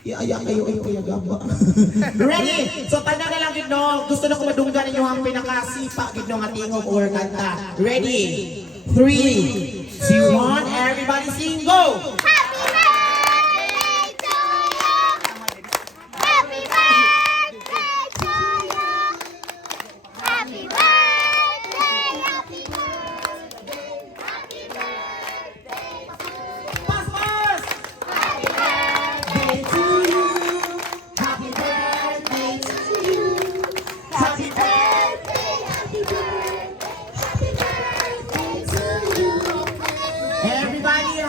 Iaya kayo ay kuya gaba. Ready? So tanda na lang gidno. Gusto na ko madunggan ninyo ang pinakasipa gidno nga tingog or kanta. Ready? 3, 2, 1, everybody sing, go! Everybody,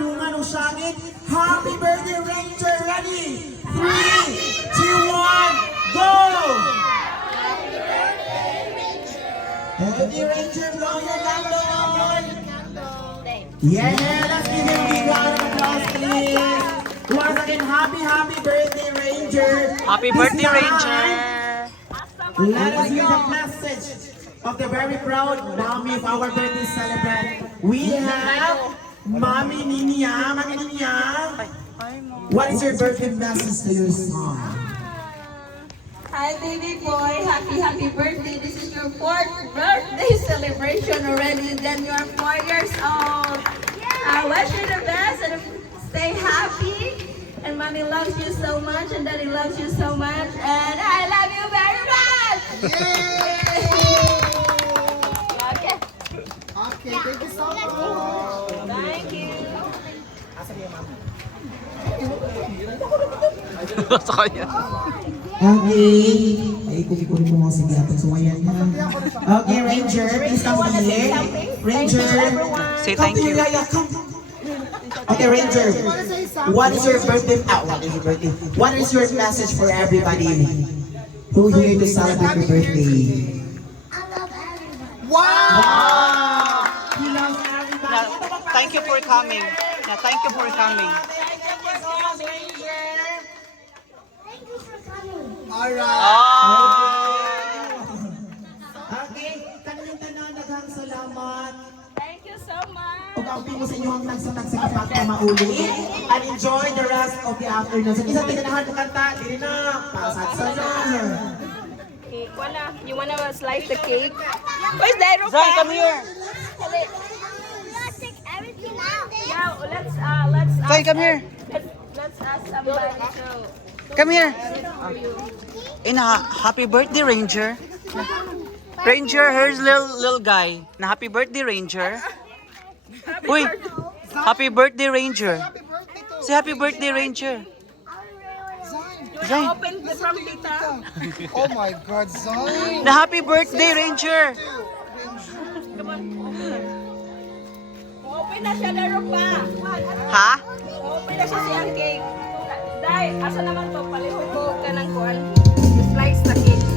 dungan o sangit. Happy birthday, Ranger! Ready? 3, 2, 1, go! Happy Ranger, blow your candle! Yeah, let's give him a big round of applause, please. Once again, happy birthday, Ranger! Happy birthday, Ranger! Let us hear the message of the very proud mommy of our birthday celebrant. We have Mommy Ninia. Mommy Ninia, what is your birthday message to your son? Hi baby boy, happy birthday. This is your 4th birthday celebration already. Then you are 4 years old. I wish you the best and stay happy. And mommy loves you so much and daddy loves you so much. And I love you very much. Okay. Okay, thank you so much. Thank you. Sa kanya. Okay. Ay, kukunin mo mga sigatang sumayan na. Okay, Ranger, please come to me. Ranger, Say come thank to you. Yaya, come. Okay, Ranger, what is your birthday? What is your message for everybody who here to celebrate your birthday? Wow! He loves everybody. Thank you for coming. Thank you for coming. Thank you so much, Ranger. Alright. Okay, kanilang tanan, daghang salamat. Thank you so much. Pag-aupin mo sa inyong tagsa-tagsa kapag ka mauli. And enjoy the rest of the afternoon. Sa isang tinanahan ng kanta, dili na, pasatsa na. Cake, wala. You wanna slice the cake? Where's the aeroplane? Zay, come here. Yeah, let's Zay, come here. let's ask somebody to Come here. Happy birthday, Ranger. Ranger, here's little guy. Na happy birthday, Ranger. Uy, happy birthday, Ranger. Say happy birthday, Ranger. Zay, open the from Tita. Oh my God, Zion. na happy birthday, Ranger. Open na siya laro pa. Ha? Open na siya siyang cake. Dai, asa naman to? Palihog ka ng kuwan.